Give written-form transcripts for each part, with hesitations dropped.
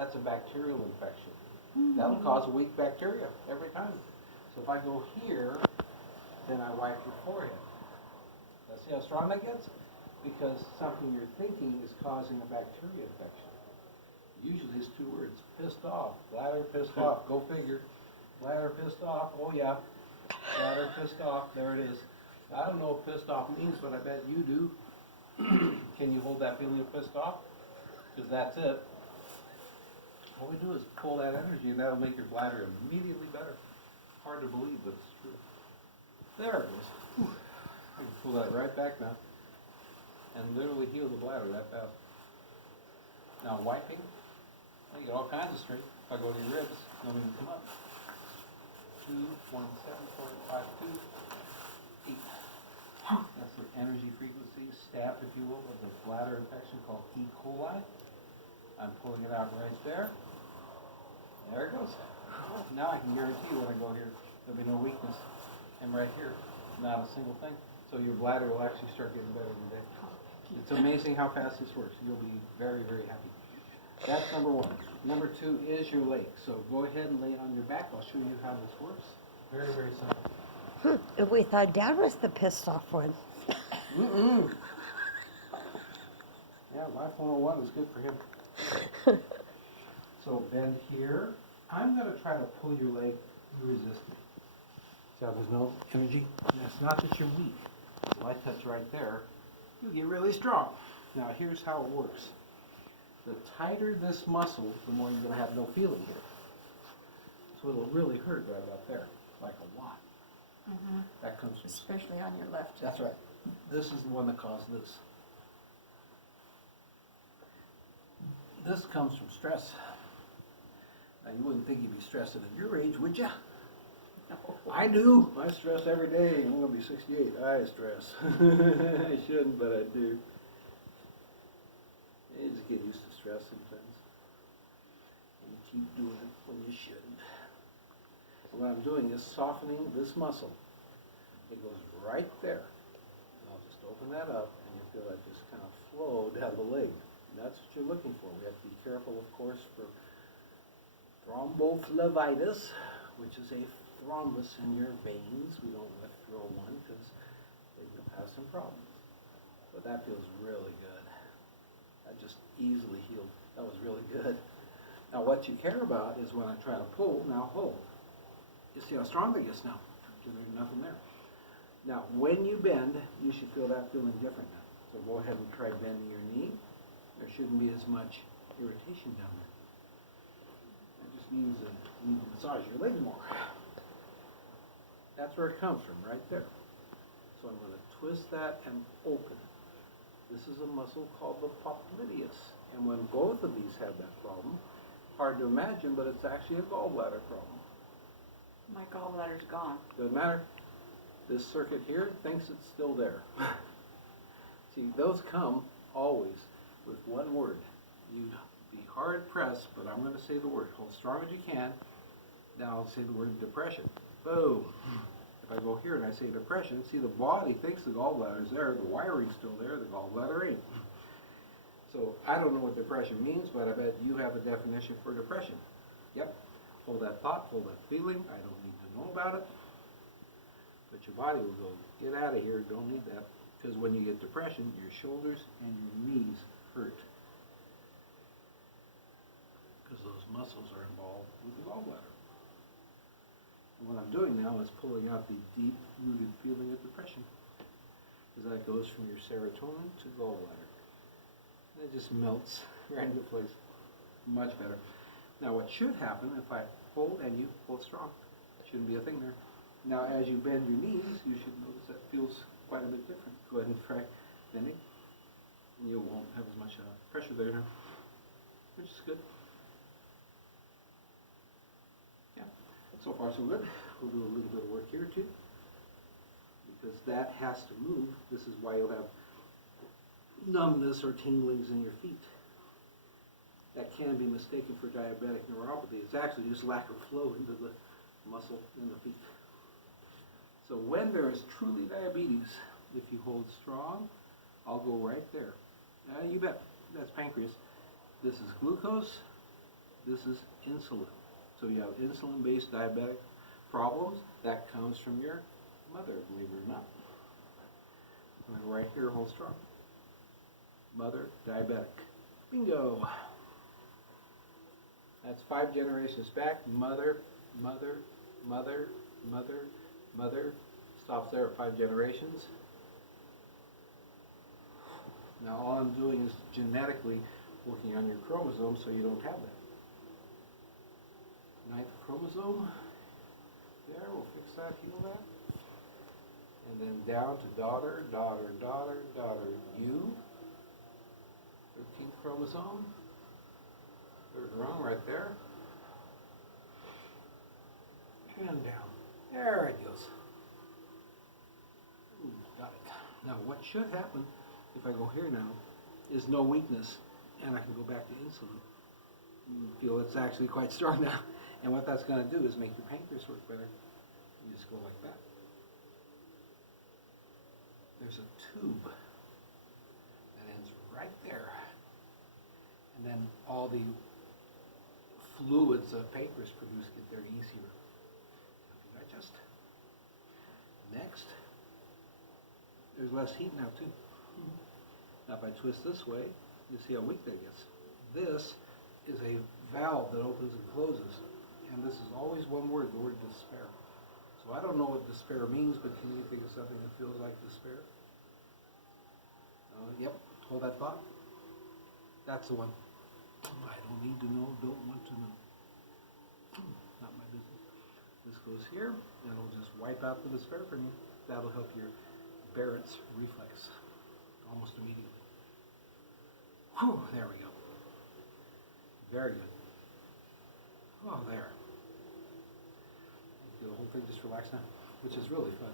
that's a bacterial infection. That'll cause a weak bacteria every time. So if I go here, then I wipe your forehead. Let's see how strong that gets? Because something you're thinking is causing a bacteria infection. Usually it's 2 words, pissed off, bladder pissed off, go figure. Bladder pissed off, oh yeah, bladder pissed off, there it is. I don't know what pissed off means, but I bet you do. Can you hold that feeling of pissed off? Because that's it. All we do is pull that energy and that'll make your bladder immediately better. Hard to believe, but it's true. There it is. Whew. I can pull that right back now and literally heal the bladder that fast. Now wiping, you get all kinds of strength. If I go to your ribs, don't even come up. 2, 1, 7, 4, 5, 2, 8. That's the energy frequency step, if you will, of the bladder infection called E. coli. I'm pulling it out right there. There it goes. Now I can guarantee you when I go here, there'll be no weakness. And right here, not a single thing. So your bladder will actually start getting better every day. It's amazing how fast this works. You'll be very, very happy. That's number 1. Number 2 is your leg. So go ahead and lay it on your back. I'll show you how this works. Very, very simple. We thought Dad was the pissed off one. Yeah, Life 101 is good for him. So bend here. I'm going to try to pull your leg. You resist me. See how there's no energy? And it's not that you're weak. If I touch right there, you get really strong. Now here's how it works. The tighter this muscle, the more you're going to have no feeling here. So it'll really hurt right about there, like a lot. That comes from... Especially on your left. That's right. This is the one that caused this. This comes from stress. Now you wouldn't think you'd be stressing at your age, would ya? No. I do. I stress every day. I'm going to be 68. I stress. I shouldn't, but I do. You just get used to stress sometimes. And you keep doing it when you shouldn't. And what I'm doing is softening this muscle. It goes right there. I'll just open that up and you feel that just kind of flow down the leg. And that's what you're looking for. We have to be careful, of course, for thrombophlebitis, which is a thrombus in your veins. We don't let throw one because they can have some problems. But that feels really good. That just easily healed. That was really good. Now what you care about is when I try to pull, now hold. You see how strong it gets now? There's nothing there. Now when you bend, you should feel that feeling different now. So go ahead and try bending your knee. There shouldn't be as much irritation down there. That just means that you need to massage your leg more. That's where it comes from, right there. So I'm going to twist that and open. This is a muscle called the popliteus. And when both of these have that problem, hard to imagine, but it's actually a gallbladder problem. My gallbladder's gone. Doesn't matter. This circuit here thinks it's still there. See, those come always with one word. You'd be hard pressed, but I'm going to say the word. Hold strong as you can. Now I'll say the word depression. Boom. If I go here and I say depression, see the body thinks the gallbladder's there, the wiring's still there, the gallbladder ain't. So I don't know what depression means, but I bet you have a definition for depression. Yep. Hold that thought, hold that feeling. I don't need to know about it. But your body will go, get out of here, don't need that. Because when you get depression, your shoulders and your knees hurt. Because those muscles are involved with the gallbladder. And what I'm doing now is pulling out the deep-rooted feeling of depression. Because that goes from your serotonin to gallbladder. And it just melts right into place. Much better. Now what should happen if I hold and you hold strong? Shouldn't be a thing there. Now as you bend your knees, you should notice that feels quite a bit different. Go ahead and try bending. And you won't have as much pressure there now, which is good. Yeah, so far so good. We'll do a little bit of work here too, because that has to move. This is why you'll have numbness or tinglings in your feet. That can be mistaken for diabetic neuropathy. It's actually just lack of flow into the muscle in the feet. So when there is truly diabetes, if you hold strong, I'll go right there. You bet. That's pancreas. This is glucose. This is insulin. So you have insulin-based diabetic problems. That comes from your mother, believe it or not. And right here, hold strong. Mother, diabetic. Bingo. That's 5 generations back. Mother, mother, mother, mother, mother. Stops there at 5 generations. Now all I'm doing is genetically working on your chromosome so you don't have that. 9th chromosome. There, we'll fix that, heal that. And then down to daughter, daughter, daughter, daughter, you. 13th chromosome. 3rd rung right there. And down. There it goes. Ooh, got it. Now what should happen if I go here now is no weakness and I can go back to insulin. You feel it's actually quite strong now. And what that's going to do is make your pancreas work better. You just go like that. There's a tube that ends right there. And then all the fluids the pancreas produce get there easier. Digest. Next, there's less heat now too. Now if I twist this way, you see how weak that gets. This is a valve that opens and closes. And this is always one word, the word despair. So I don't know what despair means, but can you think of something that feels like despair? Yep, hold that thought. That's the one. I don't need to know, don't want to know. Not my business. This goes here, and it'll just wipe out the despair from you. That'll help your Barrett's reflex almost immediately. Whew, there we go. Very good. Oh, there. The whole thing just relaxed now, which is really fun.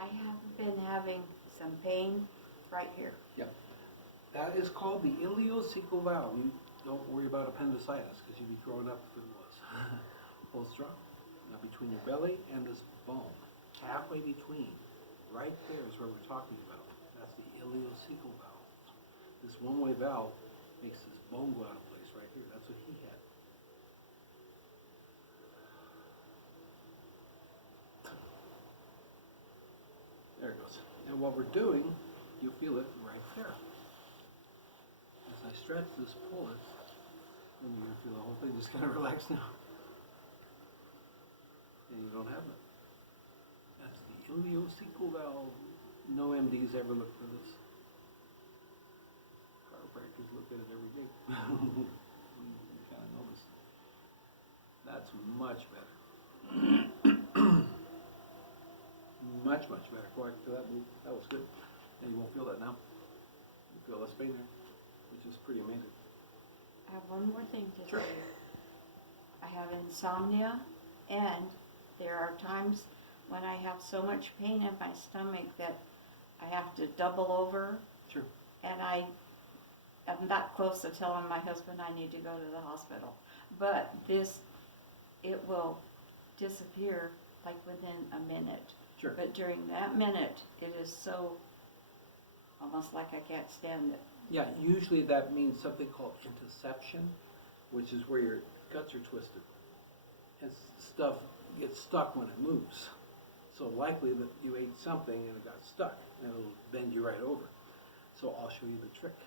I have been having some pain right here. Yep. That is called the ileocecal valve. You don't worry about appendicitis because you'd be throwing up if it was. Hold strong. Now between your belly and this bone, halfway between, right there is where we're talking about. That's the ileocecal valve. This one-way valve makes this bone go out of place right here. That's what he had. There it goes. And what we're doing, you feel it right there. As I stretch this, pull it, then you're going to feel the whole thing just kind of relax now. And you don't have it. That's the ileocecal valve. No MDs ever look for this. Chiropractors look at it every day. You kind of notice. That's much better. Much, much better. Go back to that move. That was good. And you won't feel that now. You feel less pain there, which is pretty amazing. I have one more thing to Sure. tell you. I have insomnia, and there are times when I have so much pain in my stomach that I have to double over, Sure. and I am that close to telling my husband I need to go to the hospital. But it will disappear like within a minute. Sure. But during that minute, it is so almost like I can't stand it. Yeah, usually that means something called intussusception, which is where your guts are twisted. And stuff gets stuck when it moves. So likely that you ate something and it got stuck, and it'll bend you right over. So I'll show you the trick.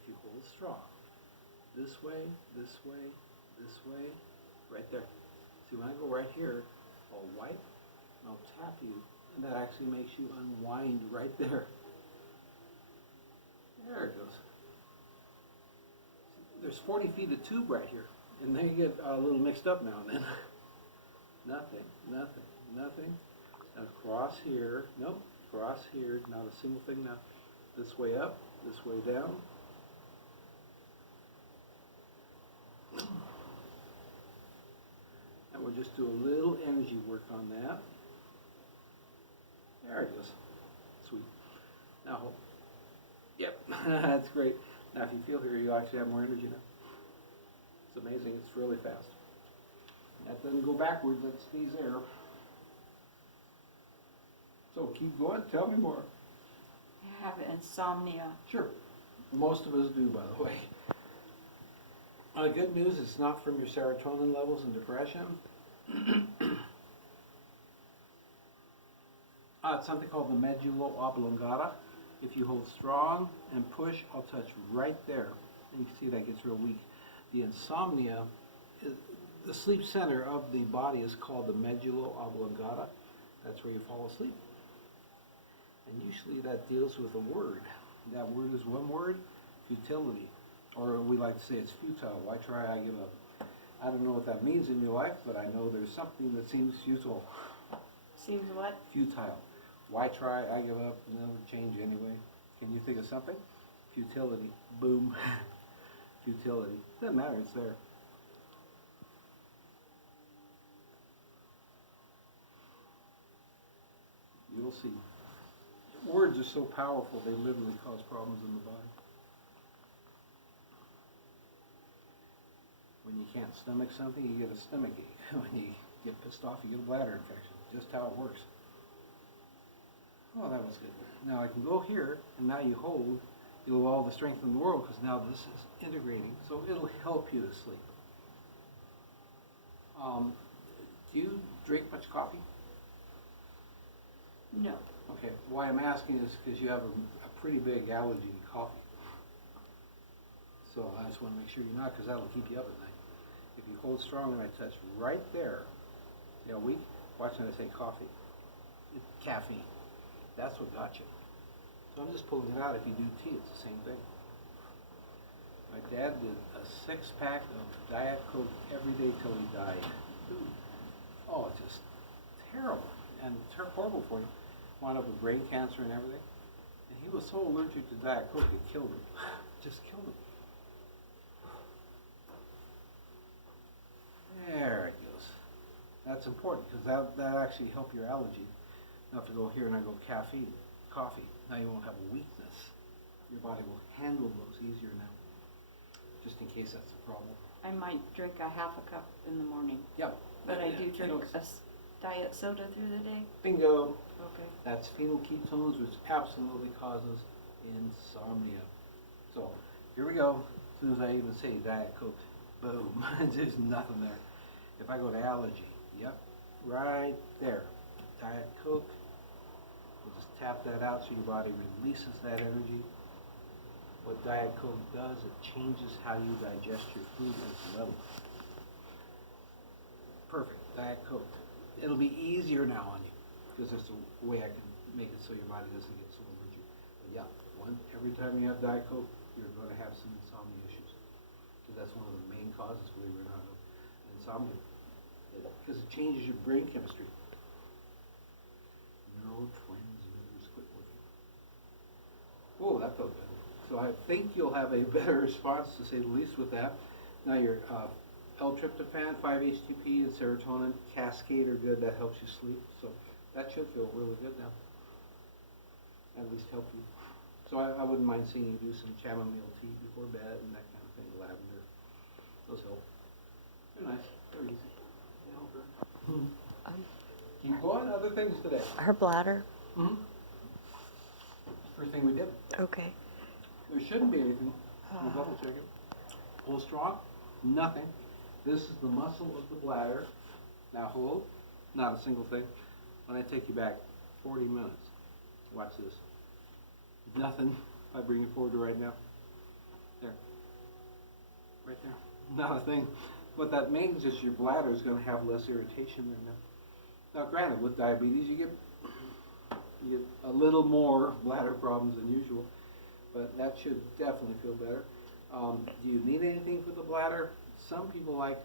If you hold strong, this way, this way, this way, right there. See, when I go right here, I'll wipe, and I'll tap you, and that actually makes you unwind right there. There it goes. There's 40 feet of tube right here, and they get a little mixed up now and then. Nothing, nothing, nothing. Now cross here, nope, cross here, not a single thing now. This way up, this way down. And we'll just do a little energy work on that. There it goes. Sweet. Now hold. Yep, that's great. Now if you feel here, you actually have more energy now. It's amazing, it's really fast. That doesn't go backwards, that stays there. So keep going, tell me more. I have insomnia. Sure. Most of us do, by the way. Good news, it's not from your serotonin levels and depression. It's something called the medulla oblongata. If you hold strong and push, I'll touch right there. And you can see that gets real weak. The insomnia, the sleep center of the body is called the medulla oblongata. That's where you fall asleep. And usually that deals with a word. That word is one word, futility. Or we like to say it's futile. Why try, I give up. I don't know what that means in your life, but I know there's something that seems futile. Seems what? Futile. Why try, I give up, never change anyway. Can you think of something? Futility. Boom. Futility. Doesn't matter, it's there. You'll see. Words are so powerful, they literally cause problems in the body. When you can't stomach something, you get a stomach ache. When you get pissed off, you get a bladder infection. Just how it works. Oh, that was good. Now I can go here, and now you hold. You'll have all the strength in the world, because now this is integrating. So it'll help you to sleep. Do you drink much coffee? No. Okay, why I'm asking is because you have a pretty big allergy to coffee. So I just want to make sure you're not, because that'll keep you up at night. If you hold strong and I touch right there, see how weak? Watch when I say coffee. It's caffeine. That's what got you. So I'm just pulling it out. If you do tea, it's the same thing. My dad did a 6-pack of Diet Coke every day till he died. Ooh. Oh, it's just terrible. And horrible for you. Wound up with brain cancer and everything. And he was so allergic to Diet Coke, it killed him. Just killed him. There it goes. That's important, because that actually helps your allergy. Now if I go here and I go caffeine, coffee, now you won't have a weakness. Your body will handle those easier now, just in case that's a problem. I might drink a half a cup in the morning. Yep. But I do drink a diet soda through the day. Bingo. Okay. That's phenylketones, which absolutely causes insomnia. So here we go. As soon as I even say Diet Coke, boom, there's nothing there. If I go to allergy, yep, right there, Diet Coke. We'll just tap that out so your body releases that energy. What Diet Coke does, it changes how you digest your food at the level. Perfect, Diet Coke. It'll be easier now on you, because there's a way I can make it so your body doesn't get so allergic. But yeah, every time you have Diet Coke, you're going to have some insomnia issues. Because that's one of the main causes, believe it or not, of insomnia. Because it changes your brain chemistry. Neurotransmitters quit working. Whoa, that felt good. So I think you'll have a better response, to say the least, with that. Now your L-tryptophan, 5-HTP, and serotonin cascade are good. That helps you sleep. So that should feel really good now. At least help you. So I wouldn't mind seeing you do some chamomile tea before bed and that kind of thing, lavender. Those help. They're nice. They're easy. They help her. Keep going. Other things today. Her bladder. Mm-hmm. First thing we did. Okay. There shouldn't be anything. We'll double check it. Hold strong. Nothing. This is the muscle of the bladder. Now hold. Not a single thing. When I take you back 40 minutes, watch this. Nothing. I bring it forward to right now. There. Right there. Not a thing. What that means is your bladder is going to have less irritation there now. Now granted, with diabetes you get a little more bladder problems than usual, but that should definitely feel better. Do you need anything for the bladder? Some people like,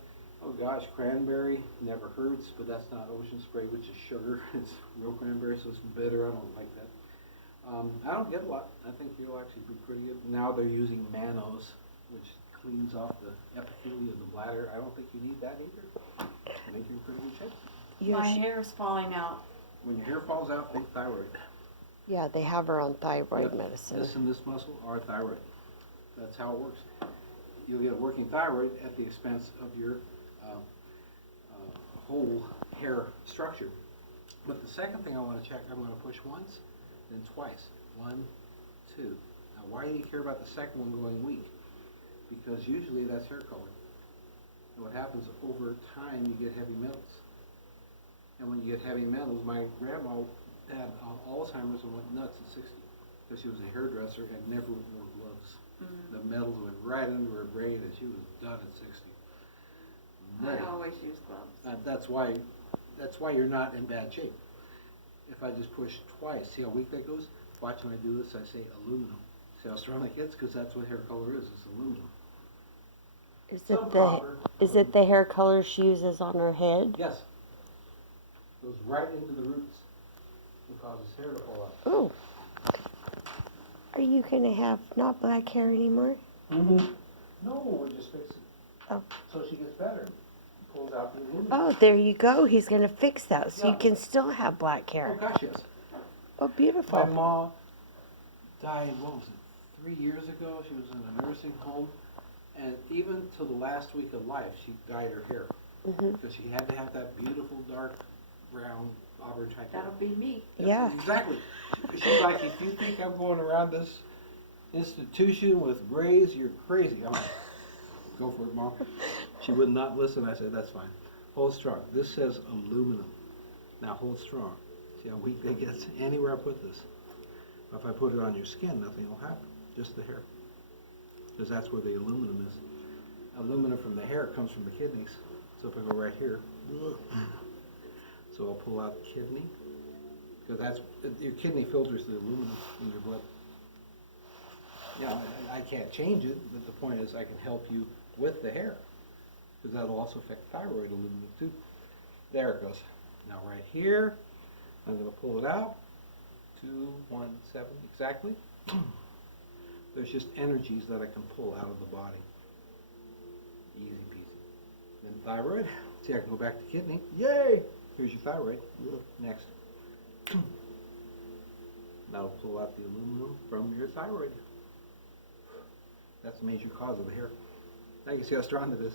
oh gosh, cranberry never hurts, but that's not ocean spray, which is sugar. It's real cranberry, so it's bitter. I don't like that. I don't get a lot. I think you'll actually be pretty good. Now they're using mannose, which cleans off the epithelium of the bladder. I don't think you need that either. I think you're in pretty good shape. My hair is falling out. When your hair falls out, think thyroid. Yeah, they have her on thyroid Yep. medicine. This and this muscle are thyroid. That's how it works. You'll get a working thyroid at the expense of your whole hair structure. But the second thing I want to check, I'm going to push once, then twice. 1, 2. Now why do you care about the second one going weak? Because usually that's hair color. And what happens over time, you get heavy metals. And when you get heavy metals, my grandma had Alzheimer's and went nuts at 60 because she was a hairdresser and never wore gloves. The metals went right into her brain and she was done at 60. I always use gloves. That's why you're not in bad shape. If I just push twice, see how weak that goes? Watch when I do this, I say aluminum. See how strong that gets? Because that's what hair color is, it's aluminum. Is it the hair color she uses on her head? Yes. Goes right into the roots and causes hair to fall out. Ooh. Are you gonna have not black hair anymore? No, we're just fixing it. Oh. So she gets better. Pulls out the aluminum. Oh, there you go. He's gonna fix that so you Yeah. can still have black Oh hair. gosh, yes. Oh, My beautiful. mom died, what was it, 3 years ago? She was in a nursing home. And even till the last week of life, she dyed her hair. Because she had to have that beautiful dark brown auburn type hair. That'll be me. Yeah. Exactly. She's like, if you think I'm going around this institution with grays, you're crazy. I'm like, go for it, Mom. She would not listen. I said, that's fine. Hold strong. This says aluminum. Now hold strong. See how weak that gets? Anywhere I put this. If I put it on your skin, nothing will happen. Just the hair. Because that's where the aluminum is. Aluminum from the hair comes from the kidneys. So if I go right here, so I'll pull out the kidney. Because that's, your kidney filters the aluminum in your blood. Yeah, I can't change it, but the point is I can help you with the hair. Because that'll also affect thyroid aluminum too. There it goes. Now right here, I'm going to pull it out. 217 exactly. There's just energies that I can pull out of the body. Easy peasy. Then thyroid. See, I can go back to kidney. Yay! Here's your thyroid. Next. That'll pull out the aluminum from your thyroid. That's the major cause of the hair. Now you can see how strong it is.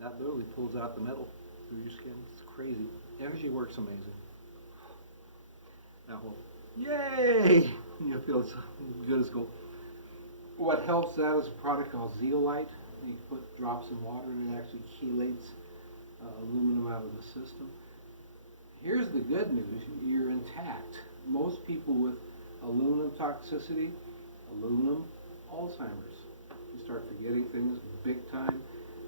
That literally pulls out the metal through your skin. It's crazy. Energy works amazing. Now hold. Yay! You'll feel as good as gold. What helps that is a product called zeolite. You put drops in water and it actually chelates aluminum out of the system. Here's the good news, you're intact. Most people with aluminum toxicity, aluminum Alzheimer's. You start forgetting things big time,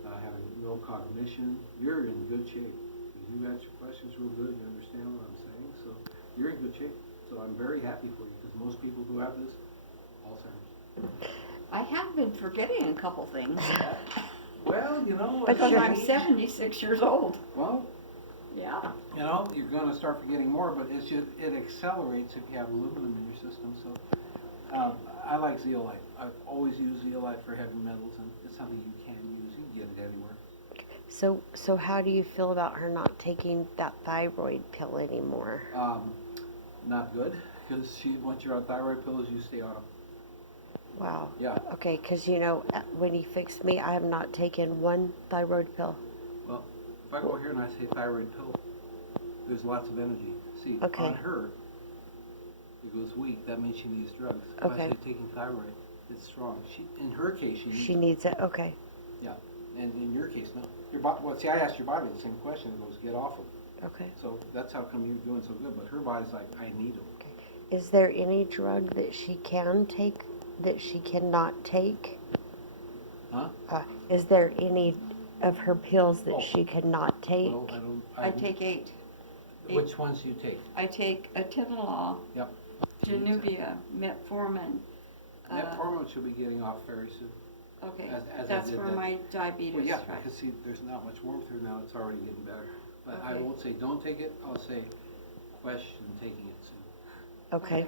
having no cognition. You're in good shape. You answer questions real good, you understand what I'm saying, so you're in good shape. So I'm very happy for you because most people who have this, Alzheimer's. I have been forgetting a couple things. Well, you know, But Because sure. I'm 76 years old. well, Yeah. you know, you're going to start forgetting more, but it's just, it accelerates if you have aluminum in your system. So I like zeolite. I've always used zeolite for heavy metals, and it's something you can use. You can get it anywhere. So how do you feel about her not taking that thyroid pill anymore? Not good, because once you're on thyroid pills, you stay on them. Wow. Yeah. Okay, because you know, when he fixed me, I have not taken one thyroid pill. Well, if I go here and I say thyroid pill, there's lots of energy. See, Okay. on her, it goes weak. That means she needs drugs. If Okay. I say taking thyroid, it's strong. In her case, She needs it. Okay. Yeah, and in your case, no. Your body. Well, see, I asked your body the same question. It goes, get off of it. Okay. So that's how come you're doing so good. But her body's like, I need them. Okay. Is there any drug that she can take that she cannot take? Huh? Is there any of her pills that Oh. she cannot take? Well, I don't. I take 8. Which ones do you take? I take atenolol, Yep. Januvia, metformin. Metformin should be getting off very soon. Okay, as I that's did for that. my diabetes, Well, yeah, right? because see, there's not much warmth here now. It's already getting better. But I Okay. won't say don't take it. I'll say question taking it soon. Okay.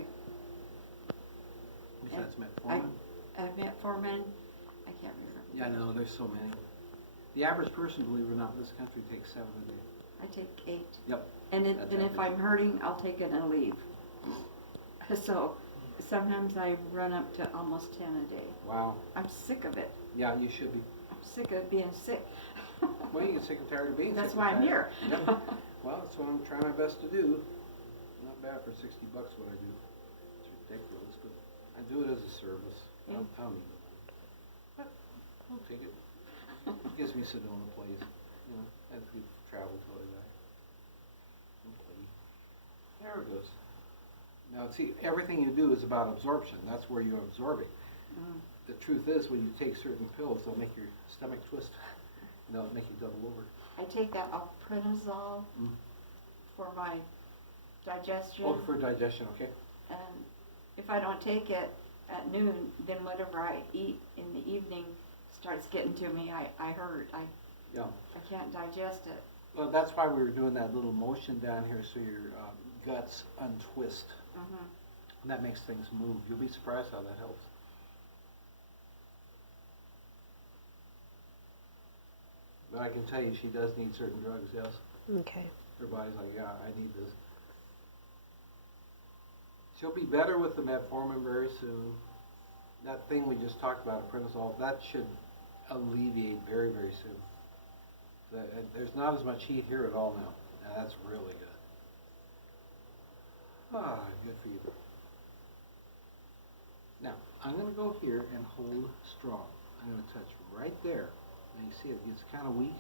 Which Yeah. that's metformin. Metformin, I can't remember. Yeah, I know. There's so many. The average person, believe it or not, in this country takes 7 a day. I take 8. Yep. And That's then if average. I'm hurting, I'll take it and leave. So sometimes I run up to almost 10 a day. Wow. I'm sick of it. Yeah, you should be. I'm sick of being sick. Well, you get sick and tired of being That's sick why and I'm tired. here. Yep. Well, that's what I'm trying my best to do. Not bad for $60 what I do. It's ridiculous, but I do it as a service. Yeah. I don't need take it. It gives me Sedona plays, you know, as we travel to other guy. There it goes. Now, see, everything you do is about absorption. That's where you're absorbing. The truth is, when you take certain pills, they'll make your stomach twist. And they'll make you double over. I take that alprenazole for my digestion. Oh, for digestion, okay. And if I don't take it at noon, then whatever I eat in the evening starts getting to me. I hurt. Yeah. I can't digest it. Well, that's why we were doing that little motion down here so your guts untwist. And that makes things move. You'll be surprised how that helps. But I can tell you she does need certain drugs, yes. Okay. Her body's like, yeah, I need this. She'll be better with the metformin very soon. That thing we just talked about, prednisol, that should alleviate very, very soon. There's not as much heat here at all now. Now that's really good. Ah, good for you. Now, I'm going to go here and hold strong. I'm going to touch right there. And you see it gets kind of weak.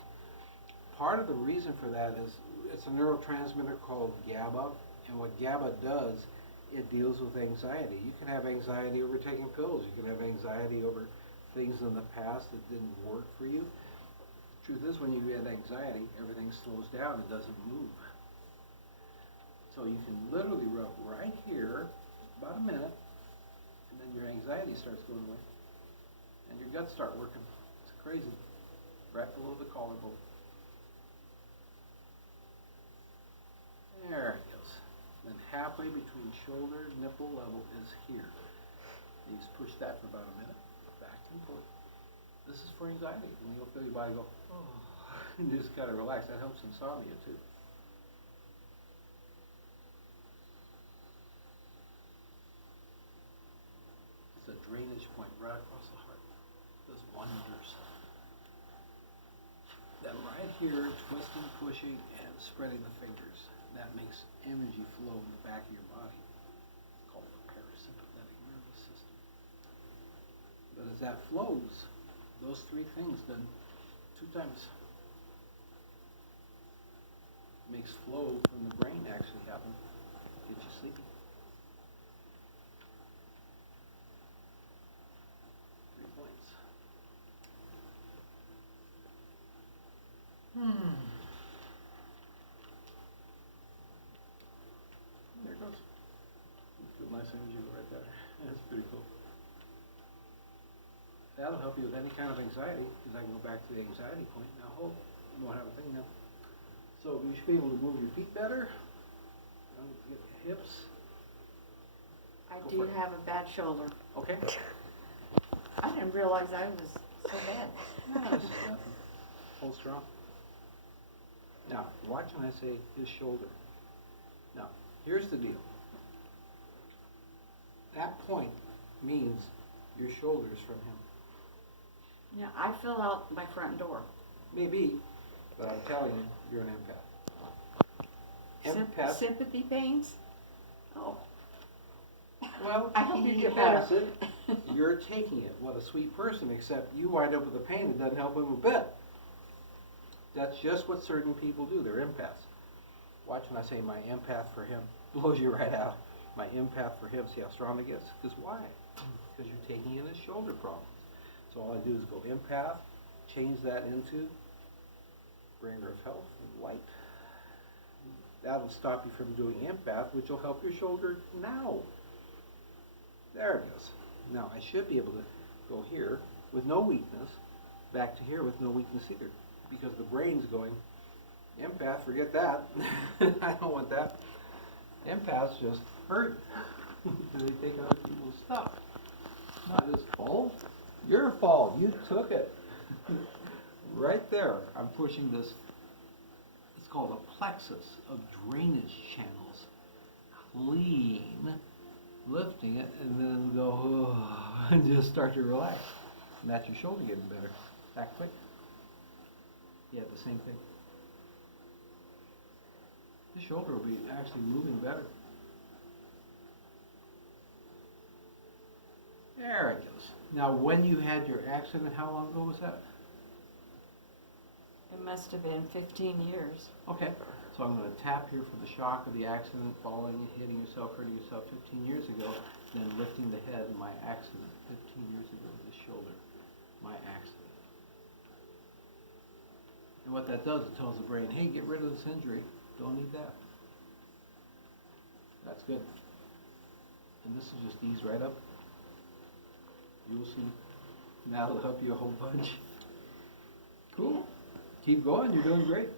Part of the reason for that is it's a neurotransmitter called GABA. And what GABA does, it deals with anxiety. You can have anxiety over taking pills. You can have anxiety over things in the past that didn't work for you. Truth is, when you get anxiety, everything slows down. It doesn't move. So you can literally rub right here, about a minute, and then your anxiety starts going away. And your guts start working. It's crazy. Right below the collarbone. There it goes. Then halfway between shoulder and nipple level is here. You just push that for about a minute, back and forth. This is for anxiety, and you'll feel your body go, oh, and just kind of relax. That helps insomnia too. It's a drainage point right across the heart. It does wonders. Then right here, twisting, pushing, and spreading the fingers. That makes energy flow in the back of your body. It's called the parasympathetic nervous system. But as that flows, those three things done 2 times makes flow from the brain actually happen. Get you sleepy. 3 points. There it goes. Good, nice energy right there. That's pretty cool. That'll help you with any kind of anxiety, because I can go back to the anxiety point. Now hold, you won't have a thing now. So you should be able to move your feet better. Get your hips. I Go do for it. have a bad shoulder. Okay. I didn't realize I was so bad. No, this is nothing. Hold strong. Now, watch when I say his shoulder. Now, here's the deal. That point means your shoulder is from him. Now, I fill out my front door. Maybe, but I'm telling you, you're an empath. Empath. Sympathy pains? Oh. Well, I hope you he get has better. it. You're taking it. What a sweet person, except you wind up with a pain that doesn't help him a bit. That's just what certain people do. They're empaths. Watch when I say my empath for him. Blows you right out. My empath for him. See how strong it gets? Because why? Because you're taking in his shoulder problems. So all I do is go empath, change that into bringer of health and light. That'll stop you from doing empath, which will help your shoulder now. There it goes. Now I should be able to go here with no weakness, back to here with no weakness either. Because the brain's going, empath, forget that. I don't want that. Empaths just hurt. They take other people's stuff. Not his fault. Your fault. You took it. Right there, I'm pushing this. It's called a plexus of drainage channels. Clean. Lifting it, and then go, oh, and just start to relax. And that's your shoulder getting better. That quick. Yeah, the same thing. The shoulder will be actually moving better. There it goes. Now, when you had your accident, how long ago was that? It must have been 15 years. Okay, so I'm gonna tap here for the shock of the accident, falling, hitting yourself, hurting yourself 15 years ago, then lifting the head, my accident, 15 years ago, the shoulder, my accident. And what that does, it tells the brain, hey, get rid of this injury, don't need that. That's good. And this will just ease right up. You'll see. That'll help you a whole bunch. Cool. Keep going, you're doing great.